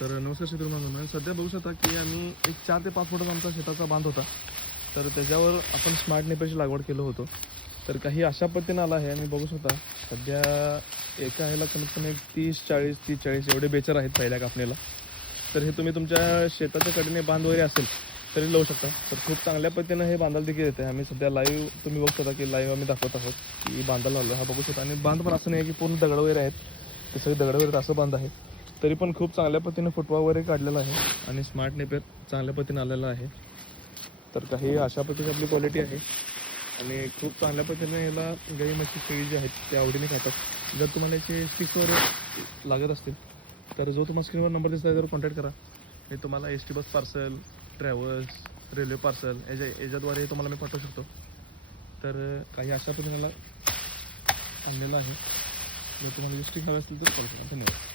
तर नमस्कार शेतकरी बांधवांनो, सध्या बघू शकता की आम्ही एक 4 ते 5 फुटाचा आमचा शेताचा बांध होता. तर त्याच्यावर आपण स्मार्ट नेपियरची लागवड केलं होतं. तर काही अशा पद्धतीनं आला आहे आणि बघू शकता सध्या एका ह्याला कमीत कमी 30-40 30-40 एवढे बेचर आहेत पहिल्या कापणीला. तर हे तुम्ही तुमच्या शेताच्या कडेने बांध वगैरे असेल तरी लावू शकता. तर खूप चांगल्या पद्धतीनं हे बांधाला देखील येते. आम्ही सध्या लाईव्ह तुम्ही बघू शकता की लाईव्ह आम्ही दाखवत आहोत की बांधाला लावलं हा बघू शकता. आणि बांध पण असं नाही की पूर्ण दगड वगैरे आहेत, ते सगळे दगड वगैरे असं बांध आहे. तरी पण खूप चांगल्या पद्धतीने फुटवा वगैरे काढलेला आहे आणि स्मार्ट नेपियर चांगल्या पद्धतीने आलेला आहे. तर काही अशा पद्धतीची आपली क्वालिटी आहे आणि खूप चांगल्या पद्धतीने याला गाई म्हशी शेळी जी आहेत ते आवडीने खातात. जर तुम्हाला याचे स्टिक्स वगैरे लागत असतील तर जो तुम्हाला स्क्रीनवर नंबर दिसला त्यावर कॉन्टॅक्ट करा. मी तुम्हाला S T bus parcel, travels, railway parcel याच्याद्वारे तुम्हाला मी पाठवू शकतो. तर काही अशा पद्धतीने आणलेलं आहे. जर तुम्हाला स्टिक हवे असतील तर कॉल करा. धन्यवाद.